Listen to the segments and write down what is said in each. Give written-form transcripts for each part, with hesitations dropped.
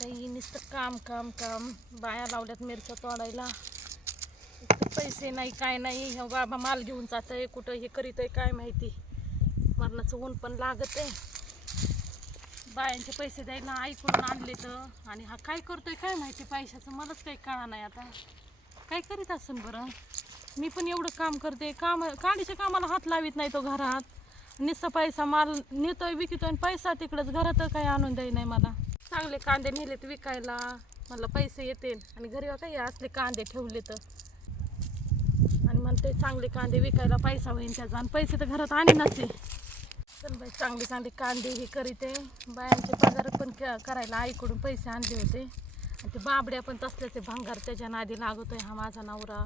बाई नुसतं काम काम काम. बाया लावल्यात मिरच्या तोडायला. इथं पैसे नाही काय नाही. हे बाबा माल घेऊन जातंय कुठं हे करीत आहे काय माहिती. मरणाचं ऊन पण लागत आहे. बायांचे पैसे द्यायला ऐकून आणले तर आणि हा काय करतोय काय माहिती पैशाचं मलाच काही कळा नाही. आता काय करीत असेल बरं. मी पण एवढं काम करते काम काडीच्या कामाला हात लावित नाही तो घरात. निस्सा पैसा माल नेतोय विकतोय आणि पैसा तिकडंच घरात काही आणून द्याय नाही मला. चांगले कांदे नेलेत विकायला मला पैसे येतील आणि घरी काही असले कांदे ठेवले तर आणि म्हणते चांगले कांदे विकायला पैसा होईल त्याचा आणि पैसे तर घरात आणीनच आहे. चल बाई चांगले चांगले कांदे हे करीते. बायांचे पगार पण करायला आईकडून पैसे आणले होते आणि ते बाबड्या पण तसल्याचे भांगार त्याच्या नादी लागतोय हा माझा नवरा.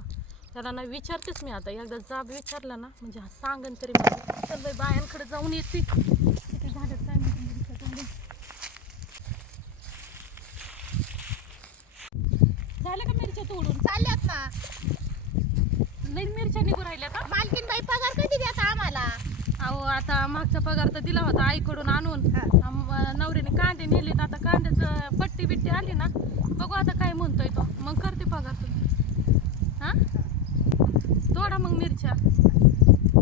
त्याला ना विचारतेच मी आता एकदा जाब विचारला ना म्हणजे हा सांगन तरी मला. चल बाई बायांकडे जाऊन येते किती झालेत काय माहिती. झालं का मिरच्या तोडून चालल्यात ना. लई मिरच्या निघू राहिल्या का. मालकीन बाई पगार कधी देता आम्हाला. अहो आता मागचा पगार तर दिला होता आईकडून आणून. नवऱ्याने कांदे नेलेत आता कांद्याचं पट्टी बिट्टी आली ना बघू आता काय म्हणतोय तो मग करते पगार तुम्ही. हा तोडा मग मिरच्या.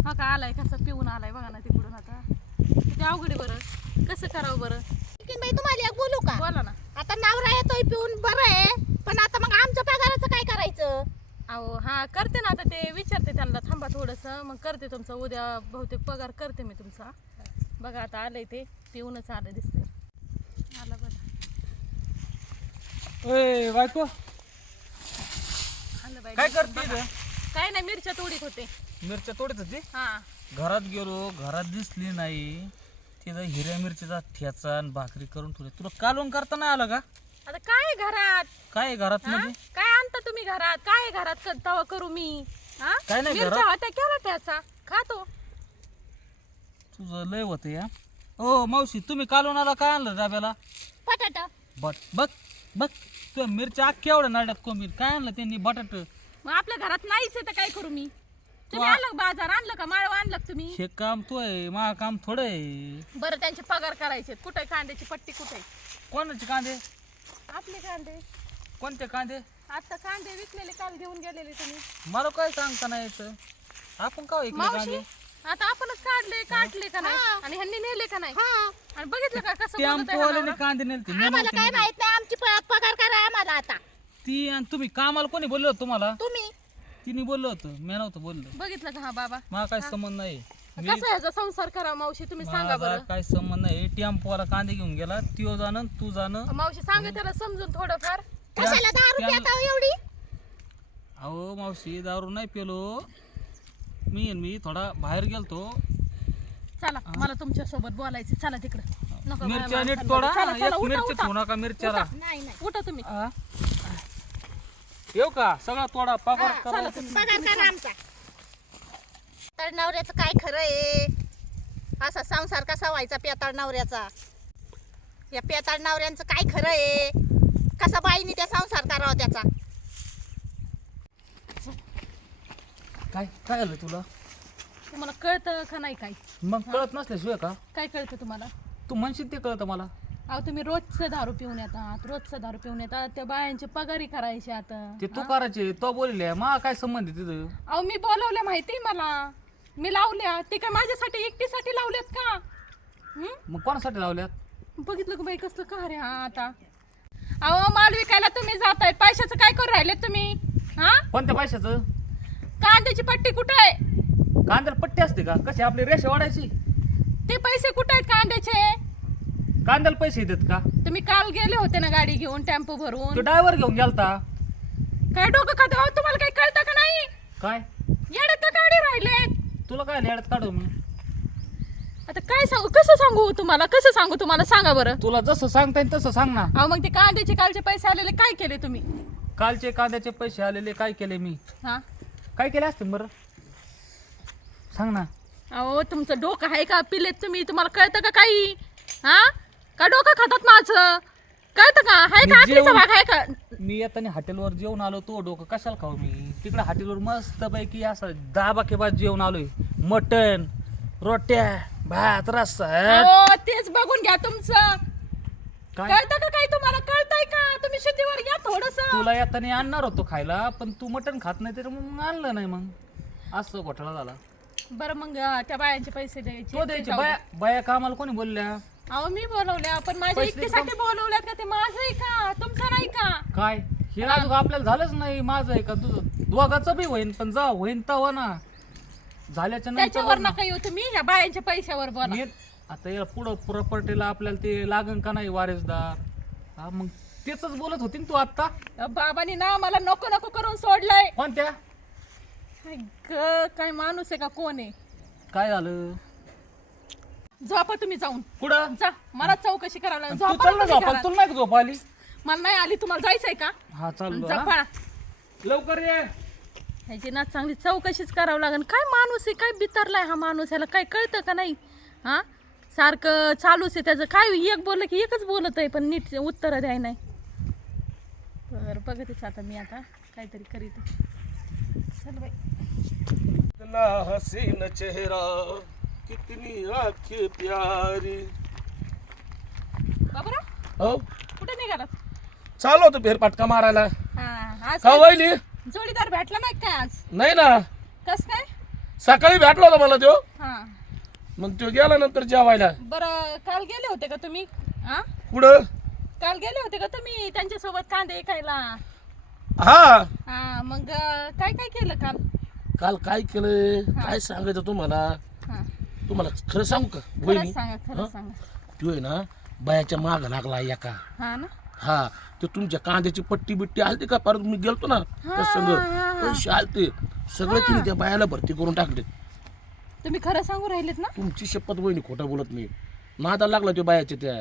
हा का आलाय कसा पिऊन आलाय बघा ना तिकडून. आता किती अवघड आहे बरं कसं करावं बरं. मालकीन बाई तुम्हाला एक बोलू का. बोला ना. आता नवरा येतोय पिऊन बरं आहे पण आता मग आमच्या पगाराचं काय करायचं. अहो हा करते ना आता ते विचारते त्यांना थांबा थोडंसं मग करते तुमचं उद्या बहुतेक पगार करते मी तुमचा. बघा आता आलंय ते पिऊनच आलं दिसतंय. आलं बघा. ओय बायको आलं बाई काय दिसतंय करते बघा. इथं? काय नाही मिरच्या तोडीत होते. मिरच्या तोडत होती. हा घरात गेलो घरात दिसली नाही. तिथं हिरव्या मिरचीचा ठेचा आणि भाकरी करून ठेवले. तुला कालवण करता नाही आलं का. आता काय आहे घरात. काय आहे घरात हा? मध्ये. काय आणता तुम्ही घरात काय आहे घरात तवा करू मी. हा काय नाही मिरच्या घरात. होत्या केला त्याचा खातो. तुझं लय होतं या. ओ मावशी तुम्ही कालवण आला काय आणलं डब्याला. बटाटा. बट बघ बघ तुझ्या मिरच्या अख्ख्या एवढ्या नाड्यात कोंबीर काय आणलं त्यांनी बटाट. मग आपल्या घरात नाहीच आहे तर काय करू मी. तुम्ही आणलं का बाजार आणलं का माळव आणलं का तुम्ही. हे काम तो आहे मा काम थोडं आहे. बरं त्यांचे पगार करायचे कुठे कांद्याची पट्टी कुठे. कोणाचे कांदे आपले कांदे कोणते कांदे. आता कांदे विकलेले काल घेऊन गेलेले तुम्ही. मला काय सांगता नाही येतं. आपण का ऐकलं मावशी कांदे. आता आपणच काढले का नाही आणि ह्यांनी नेले का नाही. हा आणि बघितलं का कसं बोलतोय हा टेम्पोवाल्याने नवरा? कांदे नेलते मी आम्हाला नव्हते काय नेले. माहित नाही आमची पगार करा आम्हाला आता. ती आणि तुम्ही कामाला कोणी बोललो होतं तुम्हाला. तुम्ही तिने बोललो होतं मी नव्हतं बोललो. बघितलं का हा बाबा मला काय संबंध नाही. मी कसा ह्याचा संसार करा मावशी तुम्ही सांगा माझा बरं. काय संबंध नाही. टेम्पोवाला कांदे घेऊन गेला त्यो जाणं तू जाणं. मावशी सांगा त्याला समजून थोडंफार. कशाला 10 रुपये आता एवढी. अहो मावशी दारू नाही पेलो मी थोडा बाहेर गेलतो. चला मला तुमच्या सोबत बोलायचं चला तिकडे. नको बाया मिरच्या नीट माणसांमध्ये. तोडा. चला, चला, एक उठा, मिरची उठा. ठेवू नका मिरच्याला. नाही नाही उठा तुम्ही. हा? येऊ का सगळा तोडा पगार हा, करा. पगार करा आमचा. तर नवऱ्याचं काय खरं आहे. असा संसार कसा व्हायचा पेताळ नवऱ्याचा. या पेताळ नवऱ्यांचं काय खरं आहे. कसा बाईने त्या संसार करावा त्याचा. काय काय आलं तुला. तुम्हाला कळतं का नाही काय. मग कळत नसल्याशिवाय का. काय कळतं तुम्हाला. तू म्हणशील ते कळतं मला. अहो तुम्ही रोजचं दारू पिऊन येतात त्या बायांचे पगारी करायचे आता. ते तू करायचे तो बोलले मा काय संबंध आहे तिथं. अहो मी बोलवल्या माहिती मला. मी लावल्या ते काय माझ्यासाठी एकटीसाठी लावल्यात का. मग कोणासाठी लावल्यात. बघितलं का बाई कसलं का रे हा आता. अहो माल विकायला तुम्ही जाताय पैशाचं काय करू राहिलेत तुम्ही. हा कोणत्या पैशाचं. कांद्याची पट्टी कुठे आहे. कांद्याला पट्टी असते का कशी आपली रेषा वाढायची. ते पैसे कुठे आहेत कांद्याचे. कांद्याला पैसे येतात का. तुम्ही काल गेले होते ना गाडी घेऊन टेम्पो तो भरून. ड्रायव्हर घेऊन गेलता. काय डोकं खात अहो तुम्हाला काही कळतं का नाही. काय येड्यात का गाडी राहिलेत. तुला काय लेड्यात काढू मी. आता काय सांगू कसं सांगू तुम्हाला सांगा बरं. तुला जसं सांगता येईल तसं सांग ना. अहो मग ते कांद्याचे कालचे पैसे आलेले काय केले तुम्ही. कालचे कांद्याचे पैसे आलेले काय केले मी. हा काय केले असते बरं सांग ना. अहो तुमचं डोकं आहे का पिलेत तुम्ही. तुम्हाला कळतं का काही. हा का डोकं खातात माझं कळतं का. आहे का मी आखरीचा जेवण- भाग आहे का. मी येताना हॉटेलवर जेवून आलो तो डोकं कशाला खाऊ मी. तिकडे हॉटेलवर मस्त पैकी असं 10 बाकेबाद जेवण आलोय. मटन रोट्या भात रस्सा. हो तेच बघून घ्या तुमचं. काय? कळतं का काय तुम्हाला? कळतंय का? तुम्ही शेतीवर या थोडस. तुला येताना आणणार होतो खायला, पण तू मटण खात नाही तर मग आणलं नाही. मग असं घोटाळा झाला. बरं मग त्या बायांचे पैसे द्यायचे. तो द्यायचे. बाया बाया कामाला कोणी बोलल्या? अहो मी बोलवल्या, पण माझ्या पैसे एकटीसाठी बोलवल्यात का? ते माझं आहे का तुमचं नाही का? काय हे अजून आपल्याला झालंच नाही. माझं आहे का तुझं? दोघाचं बी होईन, पण जा होईन तर ना झाल्याच्या त्याच्यावर नंतर नका येऊ तुम्ही, ह्या बायांच्या पैशावर बोला. मी आता या पुढं प्रॉपर्टीला आपल्याला ते लागन का नाही वारसदार? हा मग तेच बोलत होती ना तू आता. बाबांनी ना मला नको नको करून सोडलंय. कोणत्या? काय ग, काय माणूस आहे का? कोण आहे? काय झालं? झोपा तुम्ही जाऊन. कुठं? जा, मला चौकशी करावं लागेल. तू झोपा चाल ना तुम्ही झोपा. घरात. तुला नाही का झोप आली? मला नाही आली. तुम्हाला जायचंय का? हा चाललो. जा हा. पळा. लवकर ये. ह्याची ना चांगली चौकशीच करावं लागेल. काय माणूस आहे? काय बितरलाय हा माणूस? ह्याला काय कळतं का नाही? हा सारखं चालूच आहे त्याचं. काय एक बोललं की एकच बोलत आहे, पण नीट उत्तर द्याय नाही. बरं बघतेच आता मी आता काहीतरी करीत. चल बाई. इतना हसीन चेहरा कितनी आंखें प्यारी. बाबरा हो कुठे निघालात? चालू होतं फेरफटका मारायला. हा आज का वहिनी? जोडीदार भेटला नाही काय आज? नाही ना, कस काय? सकाळी भेटला होता मला तो. हा मग तो गेला नंतर जेवायला. बरं काल गेले होते का तुम्ही? हा कुठं? काल गेले होते का तुम्ही त्यांच्यासोबत कांदे ऐकायला? हा हा मग काय काय केलं काल? काल काय केलं काय सांगायचं तुम्हाला? हा तुम्हाला खरं सांगू का खरंच वहिनी? सांगा, खरंच सांगा. तो आहे ना बायाच्या माग लागला एका. हा ना. हा ते तुमच्या कांद्याची पट्टी बिट्टी आलती का? परत मी गेलतो ना त्या संग पैसे आलते सगळे तिने त्या बायाला भरती करून टाकले. तुम्ही खरं सांगू राहिलेत ना? तुमची शपथ वहिनी खोटं बोलत नाही. नादा लागला तो बायाच्या त्या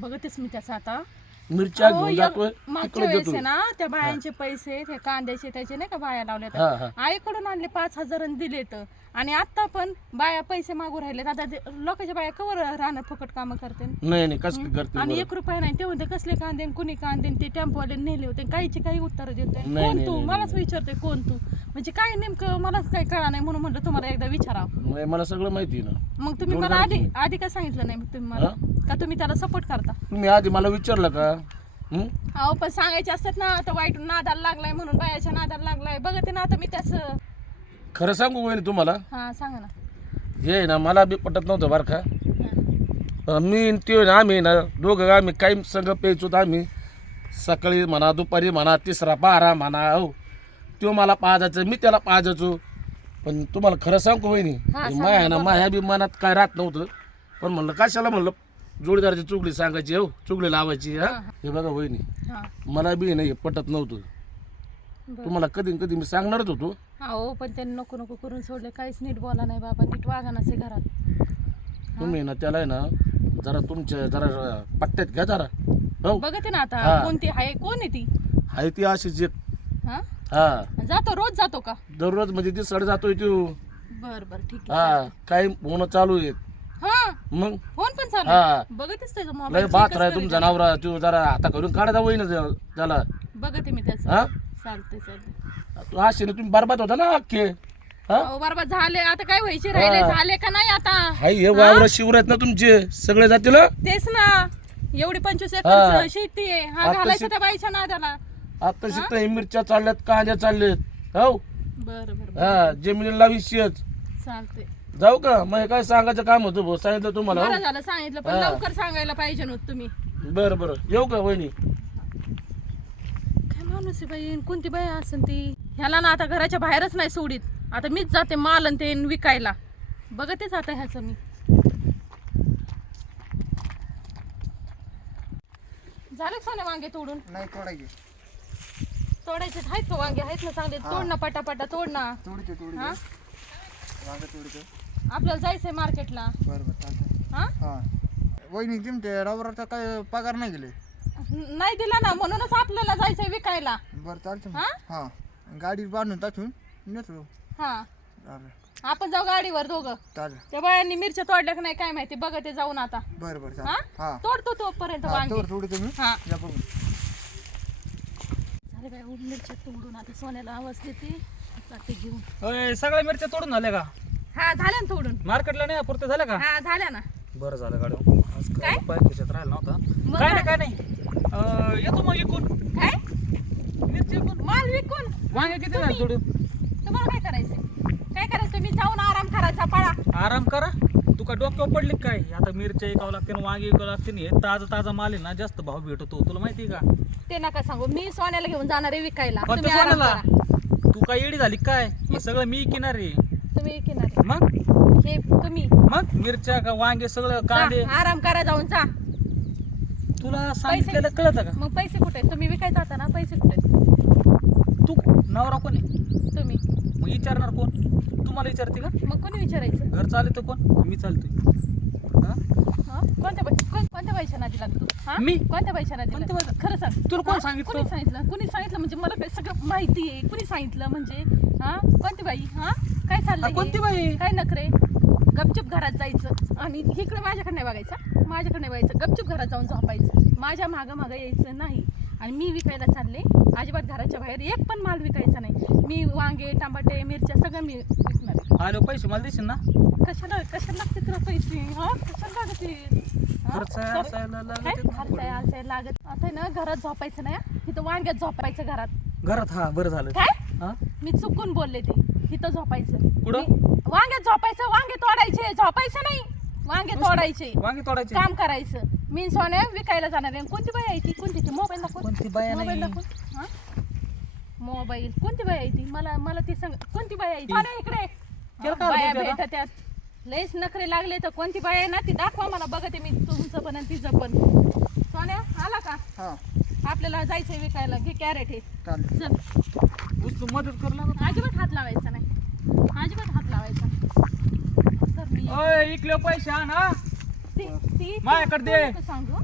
बघतेच मी त्याचा आता. मिरच्या अहो, घेऊन या- जातोय मागच्या तिकडे वेळेस देतो. आहे ना त्या बायांचे पैसे ते कांद्याचे त्याचे नाही का बाया लावल्यात, हा हा आईकडून आणले 5,000 आणि दिलेत. आणि आता पण बाया पैसे मागू राहिलेत. आता लोकांच्या बाया कवर राहणार फुकट काम करते. नाही नाही कसं करते आणि बरं? 1 रुपया नाही. ते म्हणते कसले कांदे आणि कुणी कांदे आणि ते टेम्पोवाले नेले होते. काहीची काही उत्तर देतोय. नाही, कोण नाही, तू? नाही, मलाच विचारतोय कोण तू? म्हणजे काय नेमकं मलाच काही कळा नाही, म्हणून म्हणलं तुम्हाला एकदा विचारावं. नाही, मला सगळं माहिती आहे ना. मग तुम्ही मला आधी आधी का सांगितलं नाही? मग तुम्ही मला का तुम्ही त्याला सपोर्ट करता? तुम्ही आधी मला विचारलं का? हं? अहो पण सांगायचे असतात ना. आता वाईट नादाला लागलाय म्हणून बायाच्या नादाला लागलाय. बघते ना आता मी त्याच. खरं सांगू वहिनी तुम्हाला? हा सांगा ना. हे आहे ना मला बी पटत नव्हतं बरं का. मी आणि ते ना आम्ही ना दोघं आम्ही काही संघ प्यायचो आम्ही. सकाळी म्हणा दुपारी म्हणा तिसरा पारा म्हणा. हो तो मला पाजायचं मी त्याला पाजायचो. पण तुम्हाला खरं सांगू वहिनी हा, माया ना माया बी मनात काय राहत नव्हतं. पण म्हणलं कशाला म्हणलं जोडीदाराची चुगली सांगायची. हो चुगली लावायची. हा हे बघा वहिनी हा मला बी नाही पटत नव्हतं. बरं. तुम्हाला कधी कधी मी सांगणारच होतो. अहो पण त्यांनी नको नको करून सोडले. काहीच नीट बोला नाही बाबा. नीट वागा नसे घरात. तुम्ही ना त्याला आहे ना जरा तुमच्या जरा पट्ट्यात घ्या जरा. हो बघते ना आता हा. कोणती आहे, कोण आहे ती? आहे ती अशीच एक. हा हा जातो रोज जातो का? दररोज म्हणजे ती सड जातोय तो. बर बर ठीक आहे. हा काही होणं चालू आहे हा मग. फोन पण चालू हा. आहे. बघतेच त्याचा लय मोबाईल. बात राय तुमचा नवरा तो जरा हाता करून काढा होईना त्याला. बघते मी त्याचं. हा चालते चालते. तो अशी तुम्ही बरबाद होता ना अख्खे. हा अहो बरोबर झाले. आता काय व्हायचे राहिले? हा. झाले का नाही आता? हाय हे वावर शिवर आहेत ना तुमचे सगळे जातील. तेच ना. एवढी 25 हा. एकर शेती आहे. हा आता घालायचं त्या बाईच्या नादाला. आता शिकता हे मिरच्या चालल्यात कांद्या चाललेत. हो बर बर हा जमिनीला विषयच. चालते. जाऊ का मग काय सांगायचं काम होतं भाऊ सांगितलं तुम्हाला. बरं झालं सांगितलं, पण हा. लवकर सांगायला पाहिजे नव्हतं तुम्ही. बरं बरं येऊ का वहिनी? काय माणूस आहे बाई? कोणती बाई असेल ती? ह्याला ना आता घराच्या बाहेरच नाही सोडीत. आता मीच जाते माल आणि ते विकायला. बघतेच आता ह्याचं मी. झाले सोने वांगे तोडून? नाही तोडायचे. तोडायचे आहेत का वांगे? आहेत ना चांगले? तोड ना पटापटा तोड ना. तोडीचे तोडीचे हा वांगे तोडीचे. आपल्याला जायचंय मार्केटला. बरं बरं चालतंय. हा हां वहिनी तुमच्या रविवारचा काय पगार नाही गेले? नाही दिला ना, म्हणूनच आपल्याला जायचंय विकायला. बरं चालतं हा? हां गाडी बांधून टाकून नेतो. हा चालेल आपण जाऊ गाडीवर दोघं. चालेल. त्या बायांनी मिरच्या तोडल्या का नाही काय माहिती. बघा ते जाऊन आता. बरं बरं हा चालेल. हां तोडतो तोपर्यंत हां वांगे. तोड तोडी तुम्ही हा या बघून. झाले बाय मिरच्या तोडून. आता सोन्याला आवाज देते जाते घेऊन. अय, सगळ्या मिरच्या तोडून झाल्या का? हा झाल्या ना तोडून. मार्केटला नाही पुरते झाल्या का? हा झाल्या ना. बरं झालं गाडी आज काय? काय पाय खिशात राहिला नव्हता. मग काय काय? नाही काय नाही येतो मग इकून काय मिरची इकून माल विकून वांगे किती झाले थोडे तुम्हाला काय करायचंय काय करायचं तुम्ही जाऊन आराम करायचा पळा आराम करा. तू का डोक्यावर पडली का काय? आता मिरच्या इकावं लागते वांगे इकावं लागते हे ताजा माल आहे ना जास्त भाव भेटतो तुला माहिती आहे का? ते नका सांगू मी सोन्याला घेऊन जाणार आहे विकायला फक्त तुम्ही आराम सोन्याला? करा. तू काय येडी झाली काय? हे सगळं मी किनार आहे. तुम्ही विकणार मग आहे. हे तुम्ही मग मिरच्या का वांगे सगळं कांदे जा, आराम करा जाऊन जा तुला सांगितलेलं कळतं का? मग पैसे कुठे आहेत? तुम्ही विकायचा होता ना पैसे कुठे आहेत? तू नवरा कोण आहे? तुम्ही मग विचारणार कोण? तुम्हाला विचारते का? मग कोणी विचारायचं घर चालतं कोण? मी चालतोय. हा? हा? कोणत्या पैशा नादी लागतो हा? मी? कोणत्या पैशा नादी कोणत्या लागतो? खरं सांग तुला कोण हा? सांगितलं? कोणी सांगितलं कोणी सांगितलं म्हणजे मला काय सगळं माहिती आहे कोणी सांगितलं म्हणजे हा कोणती बाई हा काय चाललंय कोणती हे? बाई? काय नखरे गपचूप घरात जायचं आणि इकडे माझ्याकडे नाही बघायचं माझ्याकडे नाही बघायचं गपचूप घरात जाऊन झोपायचं माझ्या मागं यायचं नाही आणि मी विकायला चालले अजिबात घराच्या बाहेर एक पण माल विकायचा नाही मी वांगे टमाटे मिरच्या सगळं मी विकणार आलो पैसे मला देशील ना? कशाला लागते तुला पैसे हा कशाला लागते खर्च हा? असायला काय लागत खर्च आहे असायला लागत आता आहे ना घरात झोपायचं नाही हा? इथं वांग्यात झोपायचं घरात घरात. हा बरं झालं. काय हा मी चुकून बोलले ते इथं झोपायचं कुठं? वांग्यात झोपायचं वांगे तोडायचे झोपायचं नाही वांगे तोडायचे वांगे तोडायचे. काम करायचं मी सोन्या विकायला जाणार आहे कोणती बाई आहे ती कोणती ती मोबाईल दाखव कोणती बाई मोबाईल नाही? दाखव हा मोबाईल कोणती बाई आहे ती मला ती सांग कोणती बाई आहे ती? सोन्या इकडे त्याला काय बाया बोलते आता? भेटत त्यात लयच नखरे लागले तर कोणती बाई आहे ना ती दाखवा मला बघते मी तुमचं पण आणि तिचं पण सोन्या आला का हा आपल्याला जायचंय विकायला घे कॅरेट हे चालेल. चल उचलून मदत कर लागत. अजिबात हात लावायचा नाही अजिबात हात लावायचा तर मी ओय इकले पैसे आण हा. ती माझ्याकडे दे. तू नको सांगू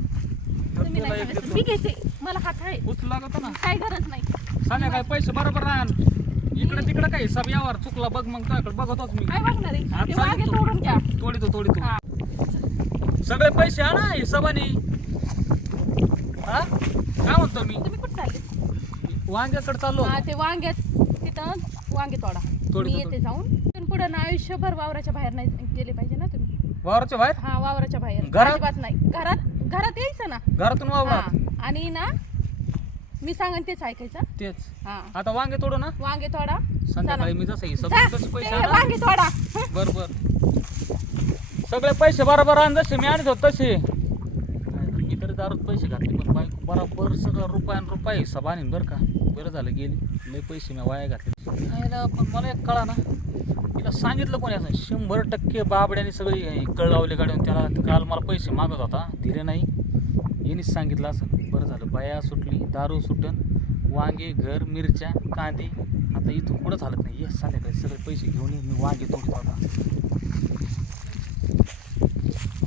तुम्ही तुला नाही एक सांगायचं. देतो. मी घेते मला हात आहे उचलू लागत ना. काही गरज नाही संध्याकाळी पैसे बरोबर आण. इकडे तिकडे काही हिसाब यावर चुकला बघ मग तुझ्याकडे बघतोच मी. काय बघणार आहे हात ते चालू वांगे तू. तोडून घ्या तोडीतो हा. सगळे पैसे आणा हिसाबाने. हा काय म्हणतो मी तुम्ही कुठे चालले वांग्याकडे चाललो. हा ते वांग्यात तिथं वांगे तोडा तोडीतो, मी येते जाऊन तिथून पुढे ना आयुष्यभर वावराच्या बाहेर नाही गेले पाहिजे ना तुम्ही वावराच्या बाहेर हा वावराच्या बाहेर घरात? अजिबात नाही घरात यायचं ना घरातून हा वावरात आणि ना मी सांगन तेच ऐकायचं तेच. हा आता वांगे तोडू ना वांगे तोडा संध्याकाळी मी जसं हिसाब जा, तसे पैसे ते आणा. वांगे तोडा बर सगळे पैसे बरोबर आण जसे मी आणत होत तसे. मी तरी दारूत पैसे घातले पण बायको बरोबर सगळं रुपया हिसाब आणीन बरं का. बरं झालं गेली लय पैसे मी वाया घातले. यायला पण मला एक कळा ना तिला सांगितलं कोणी असं 100% बाबड्याने सगळी कळ लावले गाड्यावर त्याला काल मला पैसे मागत होता दिले नाही यांनीच सांगितलं असं. बरं झालं बाया सुटली दारू सुटन वांगे घर मिरच्या कांदे आता इथून पुढं चालत नाही. ये संध्याकाळी सगळे पैसे घेऊन ये मी वांगे तोडतो आता.